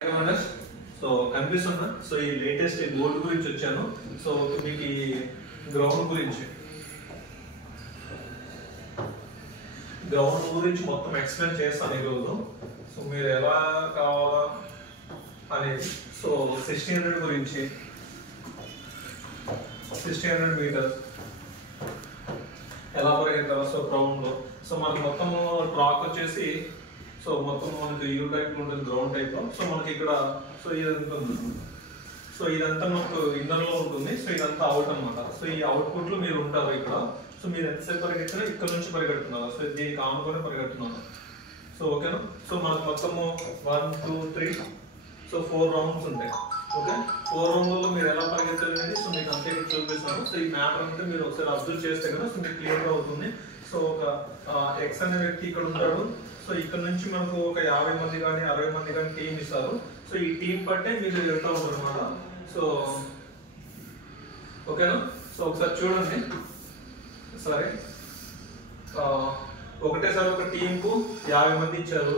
So కనిపిస్తున్నా. So ఈ latest gold గురించి వచ్చాను. సో మీకు ఈ గ్రౌండ్ గురించి మొత్తం ఎక్స్ప్లెయిన్ చేస్తాను ఈరోజు. సో మీరు ఎలా కావాలా అనేది. సో 1600 గురించి 1600 మీటర్స్ ఎలా పరిగెత్తాలి. సో గ్రౌండ్లో సో మనకి మొత్తం ట్రాక్ వచ్చేసి సో మొత్తం మనకి యూ టైప్ ఉంటుంది, గ్రౌండ్ టైప్. సో మనకి ఇక్కడ సో ఇదంతా ఉంటుంది. సో ఇదంతా మనకు ఇన్నర్లో ఉంటుంది. సో ఇదంతా అవుట్ అనమాట. సో ఈ అవుట్పుట్లో మీరు ఉంటారు ఇక్కడ. సో మీరు ఎంతసేపు పరిగెత్తినా ఇక్కడ నుంచి పరిగెడుతున్నారు. సో దీనికి ఆనుకొని పరిగెడుతున్నాను. సో ఓకేనా. సో మనకు మొత్తము 1 2 3 సో 4 రౌండ్స్ ఉంటాయి. ఓకే, 4 రౌండ్లలో మీరు ఎలా పరిగెత్తాలి అనేది సో మీకు అంతే ఇక్కడ చూపిస్తాను. సో ఈ మ్యాటర్ అంతా మీరు ఒకసారి అబ్జర్వ్ చేస్తే కదా సో మీకు క్లియర్గా అవుతుంది. సో ఒక ఎక్స్ అనే వ్యక్తి ఇక్కడ ఉంటాడు. సో ఇక్కడ నుంచి మనకు ఒక 50 మంది కానీ 60 మంది కానీ టీం ఇస్తారు. సో ఈ టీం బట్టే మీరు వెళ్తూ ఉంటారు అనమాట. సో ఓకేనా. సో ఒకసారి చూడండి. సరే, ఒకటేసారి ఒక టీంకు 50 మంది ఇచ్చారు.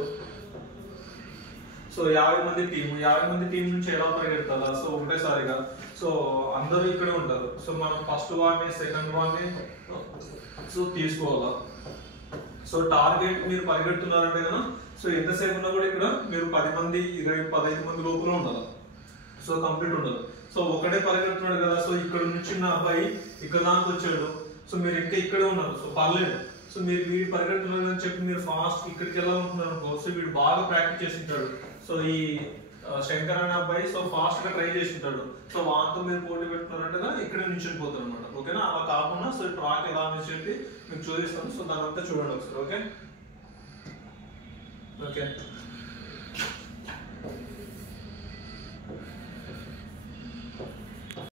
సో 50 మంది టీం నుంచి ఎలా పరిగెడతారా. సో ఒకటేసారిగా సో అందరూ ఇక్కడే ఉంటారు. సో మనం ఫస్ట్ వార్ని సెకండ్ వార్ని సో తీసుకోవాలా. సో టార్గెట్ మీరు పరిగెడుతున్నారంటే కదా సో ఎంతసేపు ఉన్నా కూడా ఇక్కడ మీరు 10 మంది 20 15 మంది లోపల ఉండాలి. సో కంప్లీట్ ఉండదు. సో ఒకటే పరిగెడుతున్నాడు కదా. సో ఇక్కడ నుంచి నా అబ్బాయి ఇక్కడ దానికి వచ్చాడు. సో మీరు ఇంకా ఇక్కడే ఉన్నారు. సో పర్లేదు. సో మీరు వీడు పరిగెడుతున్నారు అని చెప్పి మీరు ఫాస్ట్ ఇక్కడికి ఎలా ఉంటున్నారు అనుకో. సో వీడు బాగా ప్రాక్టీస్ చేసి ఉంటాడు. సో ఈ శంకర్ అనే అబ్బాయి సో ఫాస్ట్ గా ట్రై చేసి ఉంటాడు. సో వాటితో మీరు పోటీ పెడుతున్నారంటే ఇక్కడే నుంచి పోతారు అనమాట. ఓకేనా. అలా కాకుండా సో ట్రాక్ ఎలా అని చెప్పి మీకు చూపిస్తాను. సో దాని అంతా చూడండి ఒకసారి. Okay okay